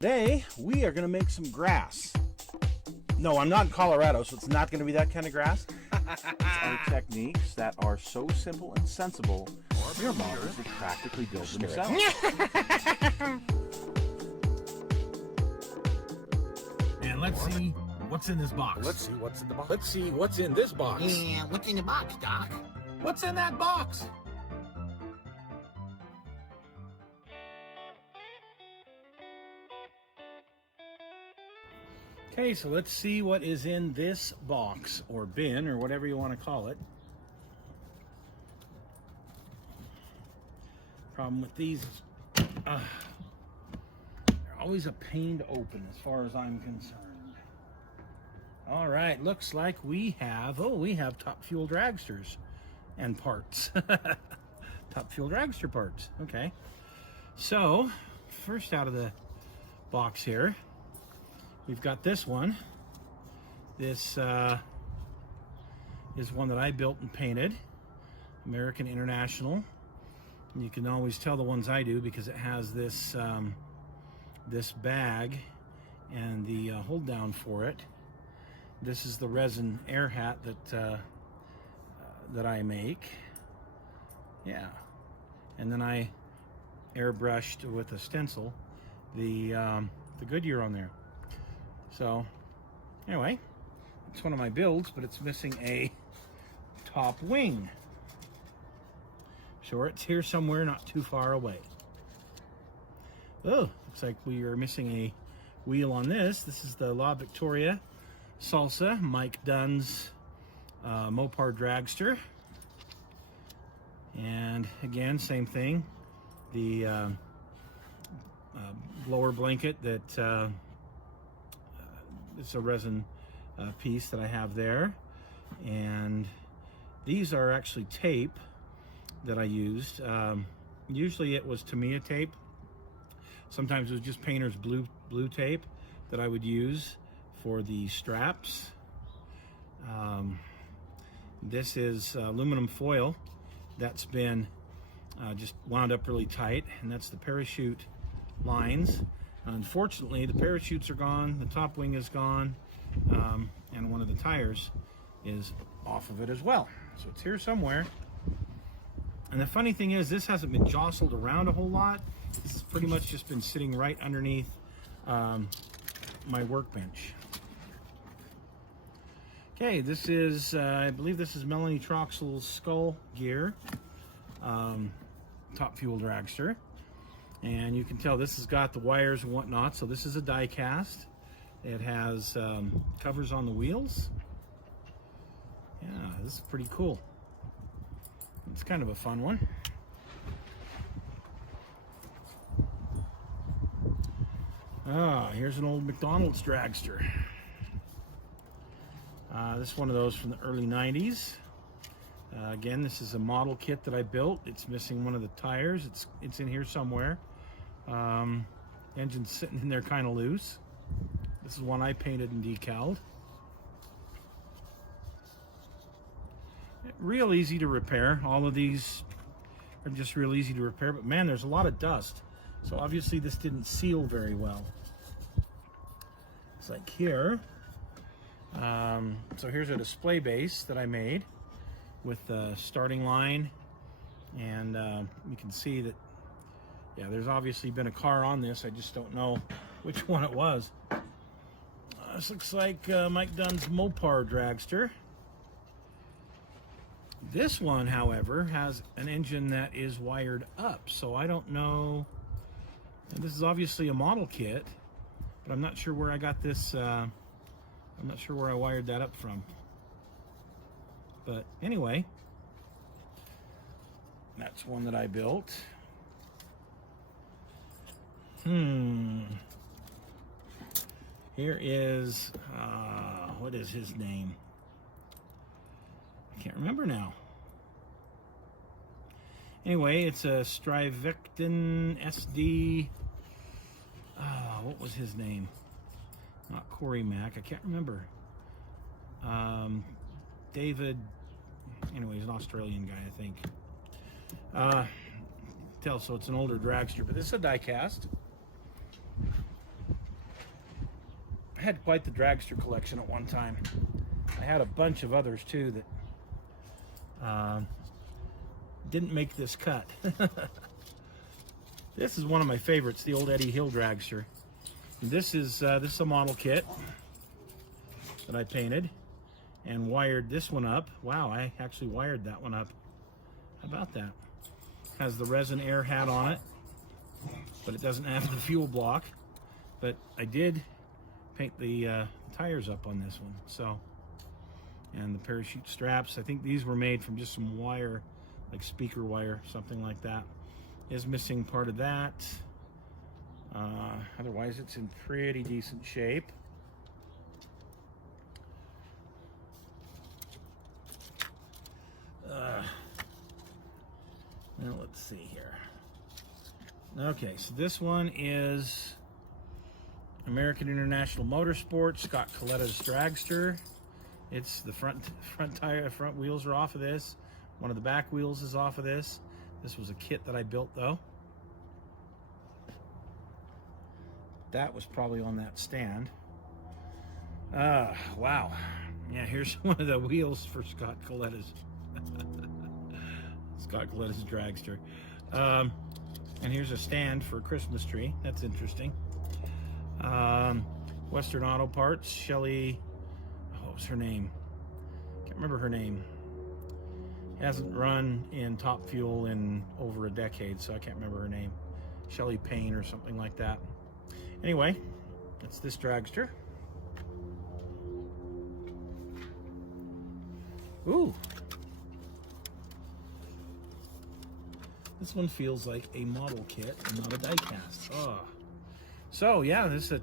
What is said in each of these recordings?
Today, we are going to make some grass. No, I'm not in Colorado, so it's not going to be that kind of grass. It's our techniques that are so simple and sensible, your models would practically build themselves. And let's see what's in this box. Let's see what's in the box. Let's see what's in this box. Yeah, what's in the box, Doc? What's in that box? Okay, so let's see what is in this box, or bin, or whatever you want to call it. Problem with these is they're always a pain to open as far as I'm concerned. All right, looks like we have Top Fuel Dragsters and parts. Top Fuel Dragster parts, okay. So, first out of the box here, we've got this one. This is one that I built and painted, American International. And you can always tell the ones I do because it has this this bag and the hold down for it. This is the Resin Air Hat that I make. Yeah, and then I airbrushed with a stencil the Goodyear on there. So anyway, it's one of my builds, but it's missing a top wing. Sure, it's here somewhere, not too far away. Oh, looks like we are missing a wheel on this. This is the La Victoria Salsa, Mike Dunn's Mopar Dragster. And again, same thing. The blower blanket that it's a resin piece that I have there. And these are actually tape that I used. Usually it was Tamiya tape. Sometimes it was just painter's blue tape that I would use for the straps. This is aluminum foil that's been just wound up really tight, and that's the parachute lines. Unfortunately, the parachutes are gone, the top wing is gone, and one of the tires is off of it as well. So it's here somewhere. And the funny thing is, this hasn't been jostled around a whole lot. This has pretty much just been sitting right underneath my workbench. Okay, this is, I believe this is Melanie Troxell's Skull Gear, Top Fuel Dragster. And you can tell this has got the wires and whatnot, so this is a die cast. It has covers on the wheels. Yeah, this is pretty cool. It's kind of a fun one. Here's an old McDonald's Dragster. This is one of those from the early 90s. Again, this is a model kit that I built. It's missing one of the tires. It's in here somewhere. Engine's sitting in there kind of loose. This is one I painted and decaled. Real easy to repair. All of these are just real easy to repair, but man, there's a lot of dust. So obviously this didn't seal very well. It's like here. So here's a display base that I made with the starting line, and you can see that, yeah, there's obviously been a car on this. I just don't know which one it was. This looks like Mike Dunn's Mopar Dragster. This one, however, has an engine that is wired up, so I don't know. And this is obviously a model kit, but I'm not sure where I got this. I'm not sure where I wired that up from. But anyway, that's one that I built. Here is, what is his name? I can't remember now. Anyway, it's a Strivectin SD. What was his name? Not Corey Mack. I can't remember. David. Anyway, he's an Australian guy, I think. So it's an older dragster, but this is a die cast. I had quite the dragster collection at one time. I had a bunch of others too that didn't make this cut. This is one of my favorites, the old Eddie Hill dragster. And this is a model kit that I painted and wired this one up. Wow, I actually wired that one up. How about that? Has the Resin Air Hat on it, but it doesn't have the fuel block. But I did paint the tires up on this one. So, and the parachute straps, I think these were made from just some wire, like speaker wire, something like that. Is missing part of that. Otherwise, it's in pretty decent shape. Now let's see here. Okay, so this one is American International Motorsports, Scott Coletta's dragster. It's the front wheels are off of this. One of the back wheels is off of this. This was a kit that I built though. That was probably on that stand. Wow. Yeah, here's one of the wheels for Scott Coletta's dragster. And here's a stand for a Christmas tree. That's interesting. Western Auto Parts, Shelley, what was her name? Can't remember her name. Hasn't run in Top Fuel in over a decade, so I can't remember her name. Shelley Payne or something like that. Anyway, that's this dragster. Ooh. This one feels like a model kit and not a die cast. Oh. So yeah, this is a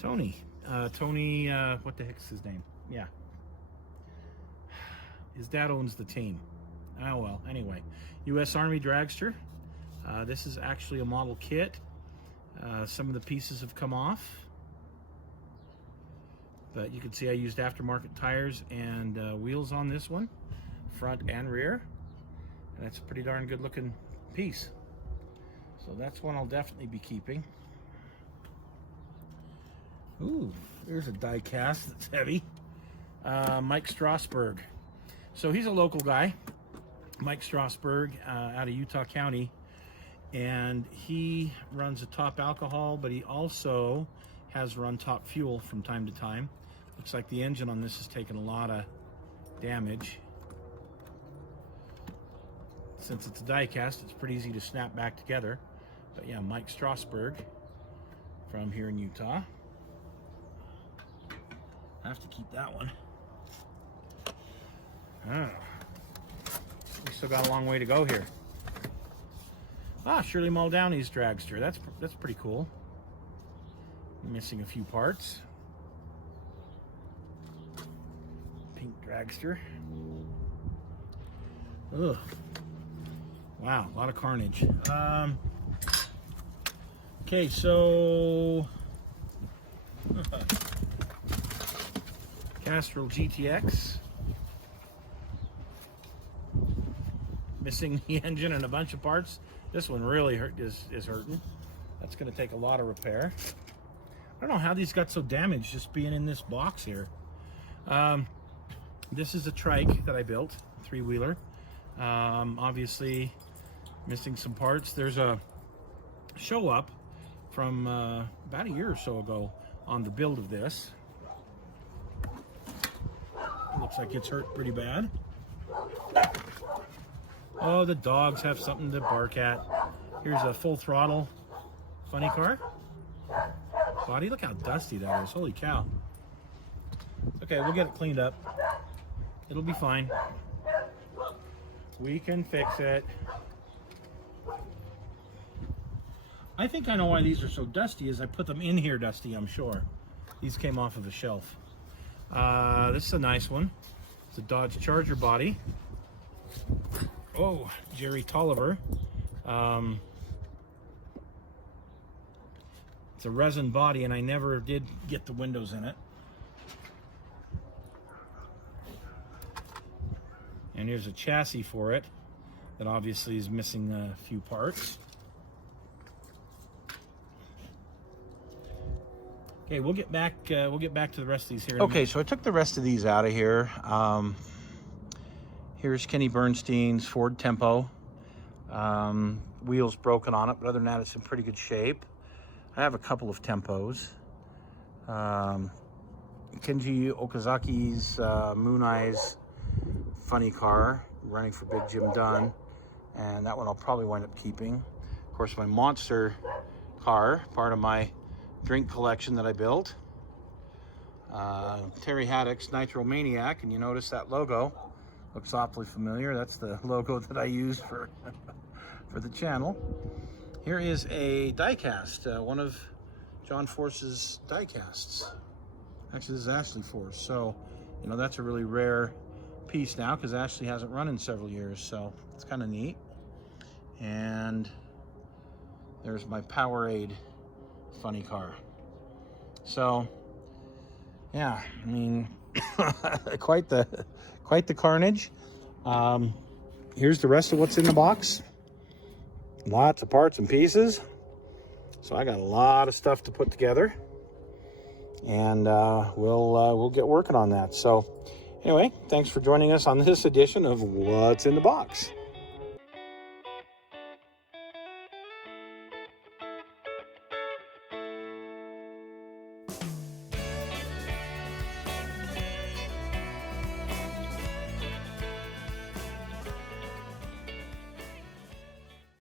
Tony. Tony, what the heck's his name? Yeah. His dad owns the team. Oh well, anyway. U.S. Army Dragster. This is actually a model kit. Some of the pieces have come off. But you can see I used aftermarket tires and wheels on this one. Front and rear. And that's a pretty darn good looking piece. So that's one I'll definitely be keeping. Ooh, there's a die cast that's heavy. Mike Strasberg. So he's a local guy, Mike Strasberg, out of Utah County, and he runs a Top Alcohol, but he also has run Top Fuel from time to time. Looks like the engine on this has taken a lot of damage. Since it's a die cast, it's pretty easy to snap back together. But yeah, Mike Strasberg from here in Utah. I have to keep that one. Oh. We still got a long way to go here. Ah, Shirley Muldowney's dragster. That's pretty cool. Missing a few parts. Pink dragster. Ugh. Wow, a lot of carnage. Okay, so Castrol GTX. Missing the engine and a bunch of parts. This one really is hurting. That's going to take a lot of repair. I don't know how these got so damaged just being in this box here. This is a trike that I built, three-wheeler. Obviously missing some parts. There's a show up from about a year or so ago on the build of this. Looks like it's hurt pretty bad. Oh, the dogs have something to bark at. Here's a full throttle funny car body. Look how dusty that is. Holy cow. Okay, we'll get it cleaned up. It'll be fine. We can fix it. I think I know why these are so dusty is I put them in here dusty, I'm sure. These came off of a shelf. This is a nice one. It's a Dodge Charger body. Oh, Jerry Tolliver. It's a resin body, and I never did get the windows in it. And here's a chassis for it that obviously is missing a few parts. Okay, we'll get back to the rest of these here. Okay, so I took the rest of these out of here. Here's Kenny Bernstein's Ford Tempo. Wheels broken on it, but other than that, it's in pretty good shape. I have a couple of Tempos. Kenji Okazaki's Moon Eyes funny car, running for Big Jim Dunn, and that one I'll probably wind up keeping. Of course, my monster car, part of my drink collection that I built. Terry Haddock's Nitro Maniac, and you notice that logo looks awfully familiar. That's the logo that I use for for the channel. Here is a die-cast, one of John Force's die-casts. Actually, this is Ashley Force, so you know that's a really rare piece now because Ashley hasn't run in several years, so it's kind of neat. And there's my Powerade funny car. So yeah, I mean, quite the carnage. Here's the rest of what's in the box. Lots of parts and pieces. So I got a lot of stuff to put together, and we'll get working on that. So anyway, thanks for joining us on this edition of What's in the Box.